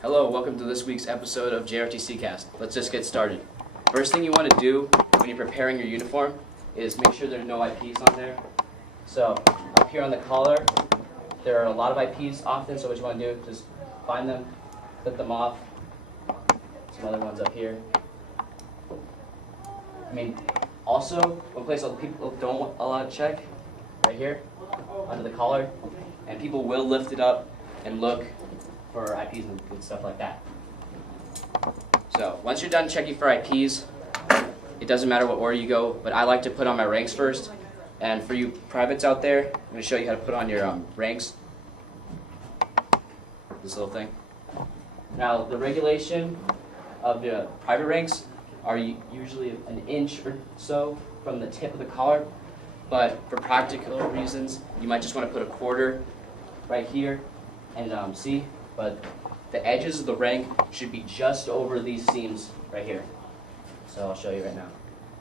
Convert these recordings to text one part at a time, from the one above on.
Hello, welcome to this week's episode of Jrotc. Let's just get started. First thing you want to do when you're preparing your uniform is make sure there's no IPs on there. So up here on the collar, there are a lot of IPs often, so what you want to do is just find them, clip them off. Some other ones up here. Also, one place a lot of people don't allow to check, right here, under the collar, and people will lift it up and look for IPs and stuff like that. So once you're done checking for IPs, it doesn't matter what order you go, but I like to put on my ranks first. And for you privates out there, I'm going to show you how to put on your ranks. This little thing. Now the regulation of the private ranks are usually an inch or so from the tip of the collar, but for practical reasons, you might just want to put a quarter right here and see. But the edges of the rank should be just over these seams right here. So I'll show you right now.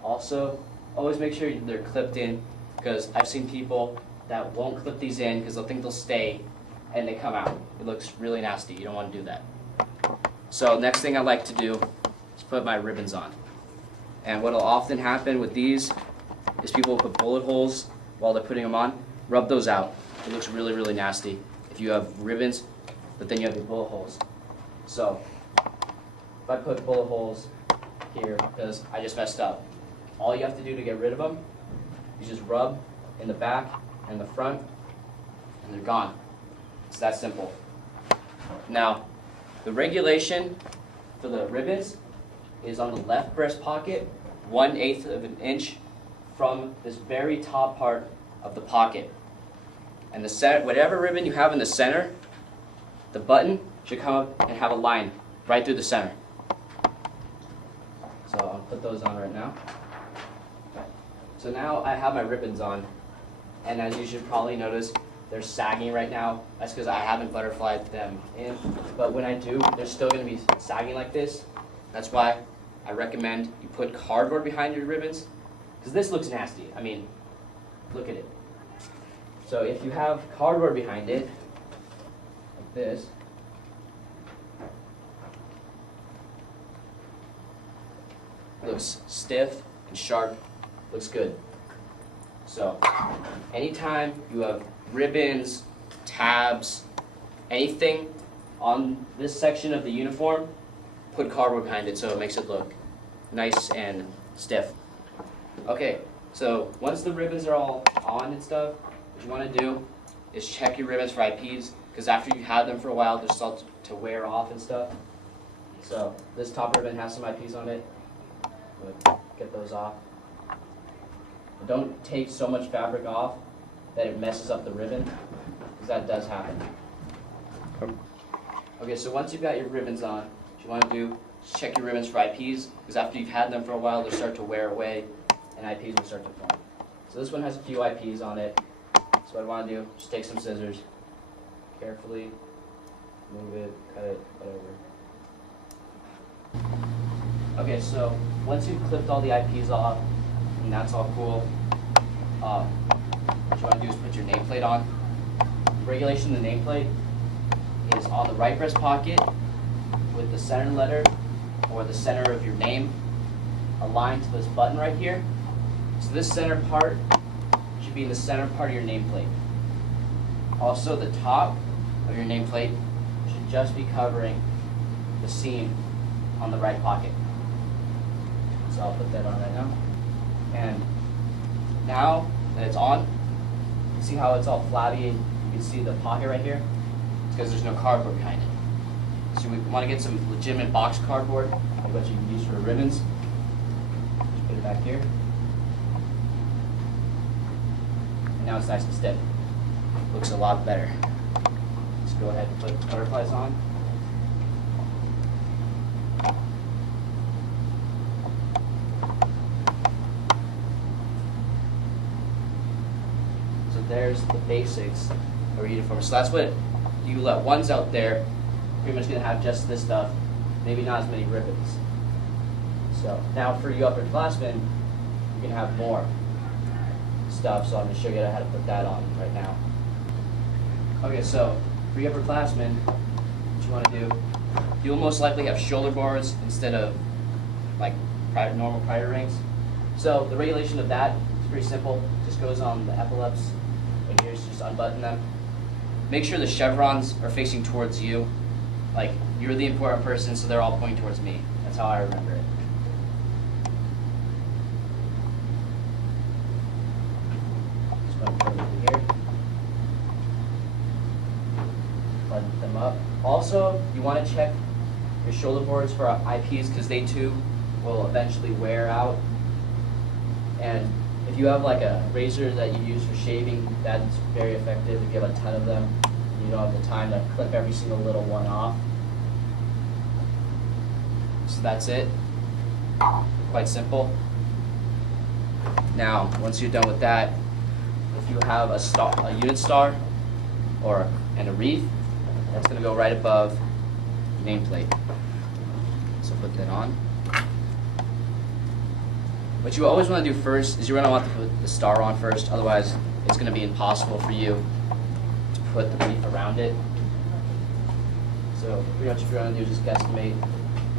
Also, always make sure they're clipped in, because I've seen people that won't clip these in because they'll think they'll stay and they come out. It looks really nasty. You don't want to do that. So next thing I like to do is put my ribbons on. And what will often happen with these is people will put bullet holes while they're putting them on. Rub those out. It looks really, really nasty if you have ribbons, but then you have your bullet holes. So if I put bullet holes here because I just messed up, all you have to do to get rid of them is just rub in the back and the front, and they're gone. It's that simple. Now, the regulation for the ribbons is on the left breast pocket, 1/8 of an inch from this very top part of the pocket. And the center, whatever ribbon you have in the center, the button should come up and have a line right through the center. So I'll put those on right now. So now I have my ribbons on, and as you should probably notice, they're sagging right now. That's because I haven't butterflied them in, but when I do, they're still going to be sagging like this. That's why I recommend you put cardboard behind your ribbons, because this looks nasty. I mean, look at it. So if you have cardboard behind it, like this, it looks stiff and sharp, looks good. So anytime you have ribbons, tabs, anything on this section of the uniform, put cardboard behind it so it makes it look nice and stiff. Okay, so once the ribbons are all on and stuff, what you want to do is check your ribbons for IPs, because after you have them for a while, they'll start to wear off and stuff. So this top ribbon has some IPs on it. Get those off. But don't take so much fabric off that it messes up the ribbon, because that does happen. Okay, so once you've got your ribbons on, what you want to do is check your ribbons for IPs, because after you've had them for a while, they'll start to wear away and IPs will start to form. So this one has a few IPs on it. So what I want to do, just take some scissors, carefully move it, cut it, whatever. Okay, so once you've clipped all the IPs off, and that's all cool, what you want to do is put your nameplate on. The regulation of the nameplate is on the right breast pocket with the center letter or the center of your name aligned to this button right here. So this center part should be in the center part of your nameplate. Also, the top of your nameplate should just be covering the seam on the right pocket. So I'll put that on right now. And now that it's on, you see how it's all flabby and you can see the pocket right here? It's because there's no cardboard behind it. So we want to get some legitimate box cardboard, what you can use for ribbons. Just put it back here. And now it's nice and stiff. Looks a lot better. Let's go ahead and put butterflies on. So there's the basics of your uniform. So that's what you let ones out there, pretty much going to have just this stuff, maybe not as many ribbons. So now for you upperclassmen, you can have more stuff, so I'm going to show you how to put that on right now. Okay, so for you upperclassmen, what you want to do you'll most likely have shoulder bars instead of like normal private rings. So the regulation of that is pretty simple. Just goes on the epaulets right here, so just unbutton them. Make sure the chevrons are facing towards you. Like, you're the important person, so they're all pointing towards me. That's how I remember it. Just going to put it over here. Button them up. Also, you want to check your shoulder boards for IPs because they too will eventually wear out. And if you have like a razor that you use for shaving, that's very effective if you have a ton of them. You don't have the time to clip every single little one off. So that's it. Quite simple. Now, once you're done with that, if you have a unit star and a wreath, that's going to go right above the nameplate. So put that on. What you always want to do first is you're going to want to put the star on first, otherwise it's going to be impossible for you to put the wreath around it. So pretty much what you're going to do is just guesstimate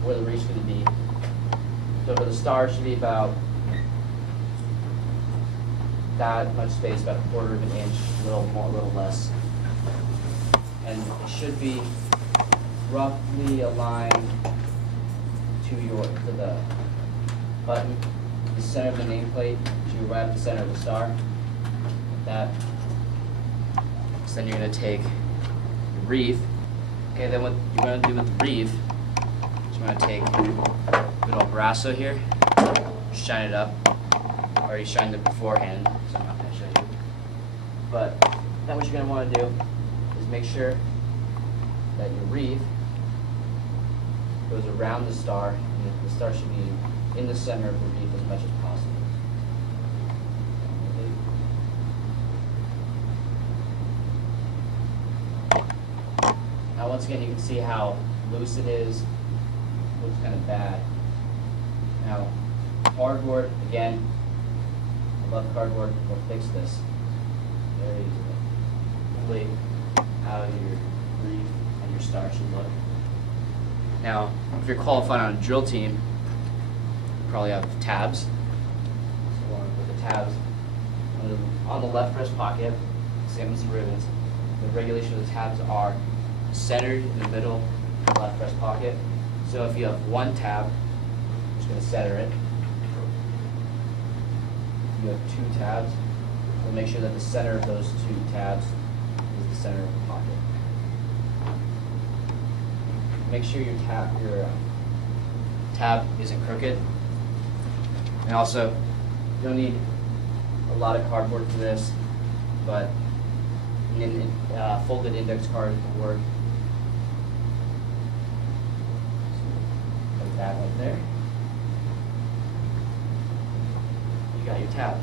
where the wreath's going to be. So for the star, it should be about that much space, about 1/4 of an inch, a little more, a little less. And it should be roughly aligned to the button. The center of the nameplate should be right at the center of the star. Like that. So then you're going to take the wreath. Okay, then what you're going to do with the wreath is you're going to take a good old brasso here, shine it up. I already shined it beforehand, so I'm not going to show you. But then what you're going to want to do is make sure that your wreath goes around the star, and the star should be in the center of the wreath as much as possible. Now once again, you can see how loose it is. It looks kind of bad. Now, cardboard, again, I love cardboard, will fix this very easily. Hopefully how your wreath and your star should look. Now, if you're qualified on a drill team, you probably have tabs. So you want to put the tabs on the left breast pocket, same as the ribbons. The regulation of the tabs are centered in the middle of the left breast pocket. So if you have one tab, I'm just going to center it. If you have two tabs, we'll make sure that the center of those two tabs is the center of the pocket. Make sure your tab isn't crooked. And also, you don't need a lot of cardboard for this, but folded index card will work. Like that right there. You got your tab.